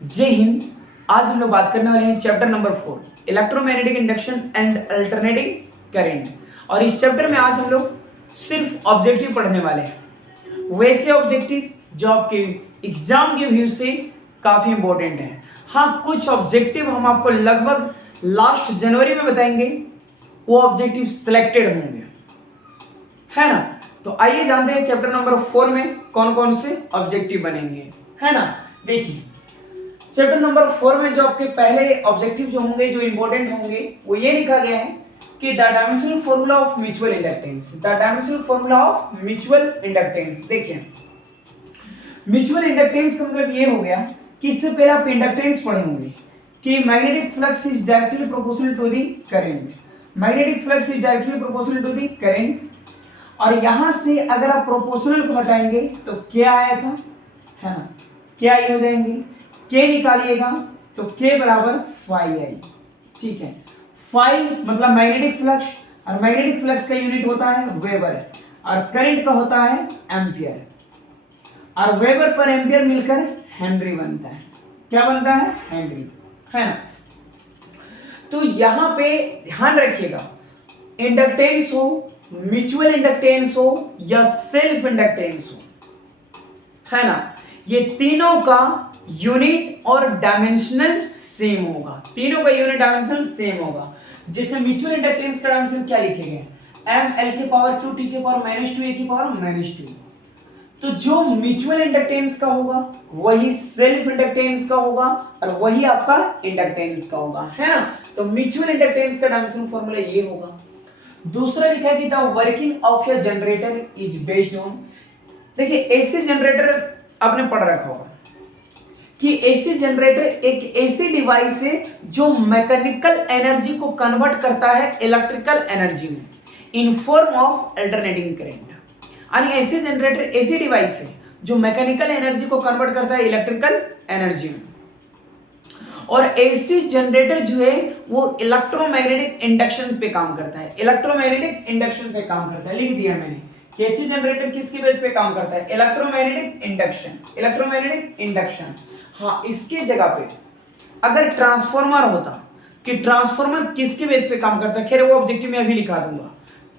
जय हिंद। आज हम लोग बात करने वाले हैं chapter number 4 electromagnetic induction and alternating current. और इस चैप्टर में आज हम लोग सिर्फ ऑब्जेक्टिव पढ़ने वाले हैं। वैसे ऑब्जेक्टिव जो आपके एग्जाम के व्यू से काफी इंपॉर्टेंट है। हाँ, कुछ ऑब्जेक्टिव हम आपको लगभग लास्ट जनवरी में बताएंगे, वो ऑब्जेक्टिव सिलेक्टेड होंगे, है ना। तो आइए जानते हैं चैप्टर नंबर 4 में कौन कौन से ऑब्जेक्टिव बनेंगे, है ना। देखिए, चैप्टर नंबर 4 में जो आपके पहले ऑब्जेक्टिव जो होंगे, जो इंपॉर्टेंट होंगे, वो ये लिखा गया है कि the dimensional formula of mutual inductance. The dimensional formula of mutual inductance. देखिए, म्यूचुअल इंडक्टेंस का मतलब ये हो गया कि इससे पहले आप इंडक्टेंस पढ़े होंगे कि magnetic flux is directly proportional to the current. Magnetic flux is directly proportional to the current. और यहां से अगर आप प्रोपोर्शनल को हटाएंगे तो क्या आया था, है ना, क्या आई हो जाएंगे, के निकालिएगा तो के बराबर फाई आई। ठीक है, फाई मतलब मैग्नेटिक फ्लक्स, और मैग्नेटिक फ्लक्स का यूनिट होता है वेबर, और करंट का होता है एम्पियर, और वेबर पर एम्पियर मिलकर हेनरी बनता है। क्या बनता है? हेनरी, है ना। तो यहां पे ध्यान रखिएगा, इंडक्टेंस हो, म्यूचुअल इंडक्टेंस हो या सेल्फ इंडक्टेंस हो, है ना, ये तीनों का यूनिट और डायमेंशनल सेम होगा। तीनों का यूनिट डायमेंशनल सेम होगा। जैसे म्यूचुअल इंडक्टेंस का डायमेंशन क्या लिखेंगे, एम एल के पावर 2 टी के पावर -2 ए की पावर -2। तो जो म्यूचुअल इंडक्टेंस का होगा वही सेल्फ इंडक्टेंस का होगा, और वही आपका इंडक्टेंस का होगा, है ना। तो म्यूचुअल इंडक्टेंस का डायमेंशन फॉर्मूला ये होगा। दूसरा लिखा है कि the working of your generator is based on. देखिए, एसी जनरेटर आपने पढ़ रखा होगा कि एसी जनरेटर एक ऐसी डिवाइस है जो मैकेनिकल एनर्जी को कन्वर्ट करता है इलेक्ट्रिकल एनर्जी में in form of alternating current. यानी एसी जनरेटर ऐसी डिवाइस है जो मैकेनिकल एनर्जी को कन्वर्ट करता है इलेक्ट्रिकल एनर्जी में। और एसी जनरेटर जो है वो इलेक्ट्रोमैग्नेटिक इंडक्शन पे काम करता है। इलेक्ट्रोमैग्नेटिक इंडक्शन पे काम करता है, लिख दिया मैंने कि एसी जनरेटर किसके बेस पे काम करता है, इलेक्ट्रोमैग्नेटिक इंडक्शन, इलेक्ट्रोमैग्नेटिक इंडक्शन। हाँ, इसके जगह पे अगर ट्रांसफार्मर होता कि ट्रांसफार्मर किसके बेस पे काम करता है, खैर वो ऑब्जेक्टिव में अभी लिखा दूंगा।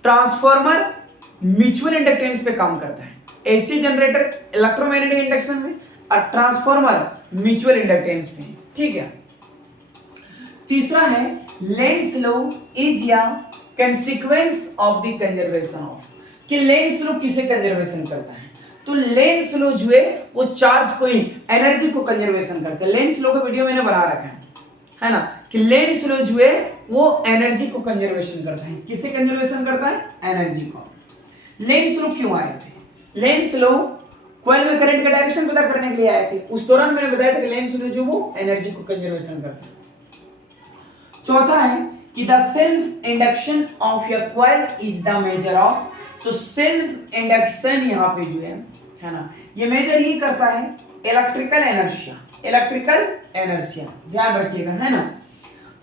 ट्रांसफार्मर म्यूचुअल इंडक्टेंस पे काम करता है, एसी जनरेटर इलेक्ट्रोमैग्नेटिक इंडक्शन में, और ट्रांसफार्मर म्यूचुअल इंडक्टेंस पे। ठीक है। तीसरा है लेंस लॉ इज या consequence of the conservation of, कि लेंस लॉ किसे कंजर्वेशन करता है। तो लेंस लॉ जो है वो चार्ज को ही, एनर्जी को कंजर्वेशन करता है। लेंस लॉ का वीडियो मैंने बना रखा है ना, कि लेंस लॉ जो है वो एनर्जी को कंजर्वेशन करता है। किसे कंजर्वेशन करता है? एनर्जी को। लेंस लॉ क्यों आए थे? लेंस लॉ कॉइल में करंट का डायरेक्शन पता करने के लिए आए थे। उस दौरान मैंने बताया था कि लेंस लॉ जो वो एनर्जी को कंजर्वेशन करता है। चौथा है कि the self induction of your coil is the measure of. तो सेल्फ इंडक्शन यहाँ पे जो है ना, ये मेजर ही करता है इलेक्ट्रिकल एनर्शिया, इलेक्ट्रिकल एनर्शिया, ध्यान रखिएगा, है ना।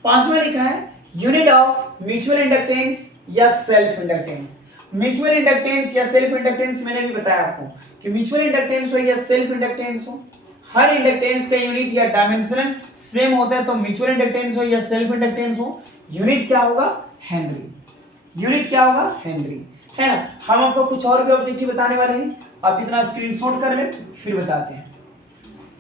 पांचवा लिखा है यूनिट ऑफ म्यूचुअल इंडक्टेंस या सेल्फ इंडक्टेंस। म्यूचुअल इंडक्टेंस या सेल्फ इंडक्टेंस मैंने भी बताया आपको कि म्यूचुअल इंडक्टेंस हो या सेल्फ इंडक्टेंस हो, हर इंडक्टेंस का यूनिट या डायमेंशन सेम होता है। तो म्यूचुअल इंडक्टेंस हो या सेल्फ इंडक्टेंस हो, यूनिट क्या होगा? हेनरी। यूनिट क्या होगा? हेनरी, है ना। हम आपको कुछ और भी ऑब्जेक्टिव बताने वाले हैं, आप इतना स्क्रीनशॉट कर लें फिर बताते हैं।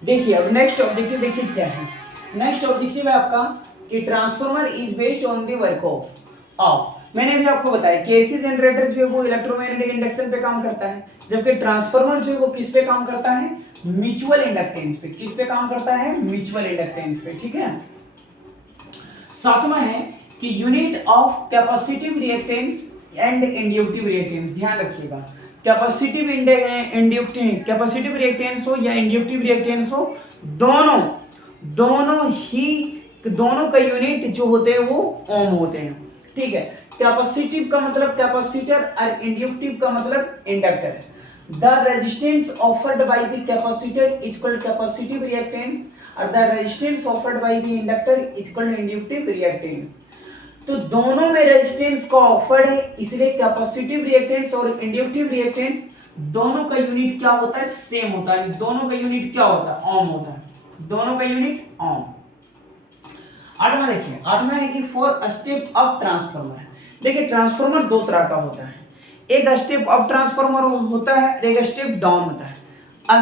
देखिए, अब नेक्स्ट ऑब्जेक्टिव देखिए क्या है। नेक्स्ट ऑब्जेक्टिव है आपका कि transformer is based on the work of. मैंने भी आपको बताया कि एसी जनरेटर जो है वो इलेक्ट्रोमैग्नेटिक इंडक्शन पे काम करता है, जबकि ट्रांसफार्मर जो है वो किस पे काम करता है? म्यूचुअल इंडक्टेंस पे। किस पे काम करता है? म्यूचुअल इंडक्टेंस पे। ठीक है। सातवां है कि unit of capacitive reactance and inductive reactance. ध्यान रखिएगा, कैपेसिटिव कैपेसिटिव रिएक्टेंस हो या इंड्यूक्टिव रिएक्टेंस हो, दोनों का यूनिट जो होते हैं वो ओम होते हैं। ठीक है। कैपेसिटिव का मतलब कैपेसिटर और इंड्यूक्टिव का मतलब inductor. The resistance offered by the capacitor is called capacitive reactance, और the resistance offered by the inductor is called inductive reactance. तो दोनों में रेजिस्टेंस का ऑफर्ड है, इसलिए कैपेसिटिव रिएक्टेंस और इंड्यूक्टिव रिएक्टेंस दोनों का यूनिट क्या होता है? सेम होता है। दोनों का यूनिट क्या होता है? ओम होता है। दोनों का यूनिट ओम। आठवां देखिए, आठवां है कि फॉर स्टेप अप ट्रांसफार्मर। देखिए ट्रांसफार्मर दो तरह का होता है, एक स्टेप अप ट्रांसफार्मर होता है, एक स्टेप डाउन होता है।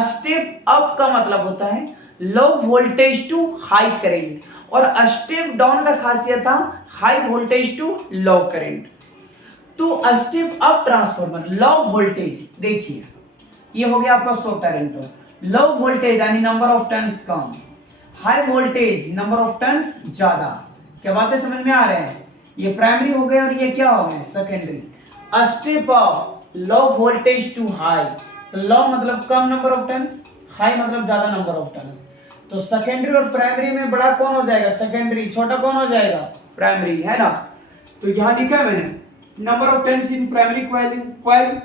स्टेप अप का मतलब होता है low voltage to high current, और स्टेप डाउन का खासियत था high voltage to low current. तो step up transformer low voltage, देखिए ये हो गया आपका 100 टर्न, लो वोल्टेज यानी नंबर ऑफ टर्न्स कम, high voltage number of turns ज्यादा। क्या बातें समझ में आ रहे हैं? ये प्राइमरी हो गए और ये क्या हो गए secondary. Step up low voltage to high, तो लो मतलब कम नंबर ऑफ टर्न्स, हाई मतलब ज्यादा नंबर ऑफ टर्न्स। तो सेकेंडरी और प्राइमरी में बड़ा कौन हो जाएगा? सेकेंडरी। छोटा कौन हो जाएगा? प्राइमरी, है ना। तो यहां लिखा है मैंने number of turns in primary coil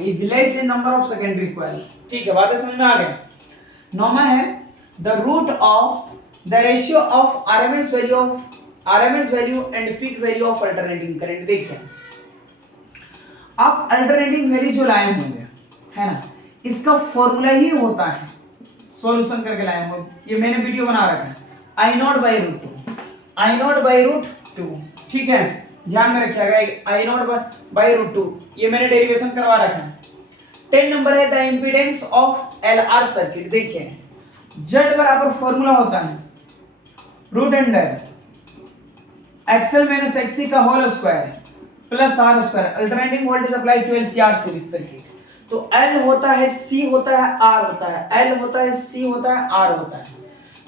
is less than number of secondary coil. ठीक है, बातें समझ में आ गए। नौवां है the root of the ratio of RMS value and peak value of alternating current. देखिए आप अल्टरनेटिंग वैल्यू जो लाए होंगे, है ना, इसका फॉर्मूला ही होता है, सॉल्यूशन करके लाए होंगे, ये मैंने वीडियो बना रखा है, I not by root two. ठीक है, ध्यान में रखिएगा, I not by root two, ये मैंने डेरिवेशन करवा रखा है। 10 नंबर है the impedance of LR circuit. देखिए जेड बराबर फॉर्मूला होता है root under XL minus XC का whole square plus R square, alternating voltage apply to LCR series circuit. तो एल होता है, सी होता है, आर होता है, एल होता है, सी होता है, आर होता है।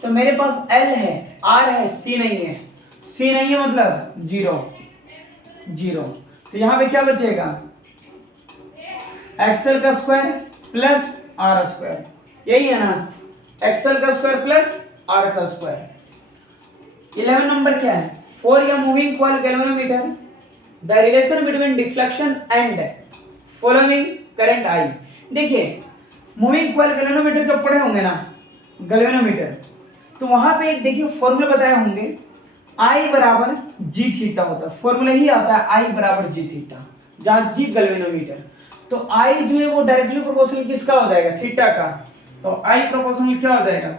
तो मेरे पास एल है, आर है, सी नहीं है, सी नहीं है मतलब जीरो। तो यहां पे क्या बचेगा? एक्सएल का स्क्वायर प्लस आर स्क्वायर, यही है ना, एक्सएल का स्क्वायर प्लस आर का स्क्वायर। 11 नंबर क्या है? फॉर या moving coil galvanometer the relation between deflection and following current I. देखिए मूविंग कॉइल गैल्वेनोमीटर जब पढ़े होंगे ना, गैल्वेनोमीटर, तो वहां पे एक देखिए फॉर्मूला बताए होंगे, आई बराबर जी थीटा होता है, फॉर्मूला ही आता है आई बराबर जी थीटा, जहां जी गैल्वेनोमीटर। तो आई जो है वो डायरेक्टली प्रोपोर्शनल किसका हो जाएगा? थीटा का। तो आई प्रोपोर्शनल क्या हो जाएगा?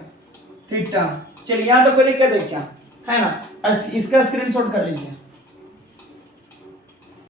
थीटा। चलिए यहां तो कोई दिक्कत है क्या? है ना, इसका स्क्रीनशॉट कर लीजिए।